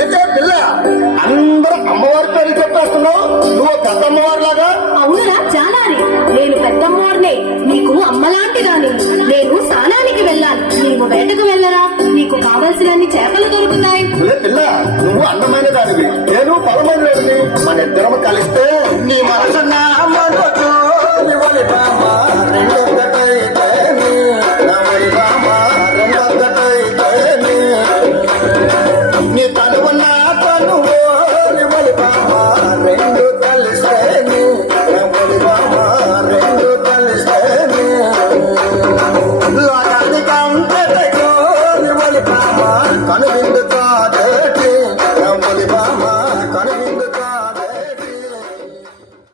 ఏంటే పిల్ల అందరూ అమ్మవారి పేరు చెప్పేస్తున్నావు, నువ్వు పెద్దమ్మవారి లాగా. అవునురా చాలాని, నేను పెద్దమ్మవారినే, నీకు అమ్మలాంటి దాని. నేను స్నానానికి వెళ్ళాలి, నీవు వేటకు వెళ్ళరా? నీకు కావలసినన్ని చేపలు దొరుకుతాయి.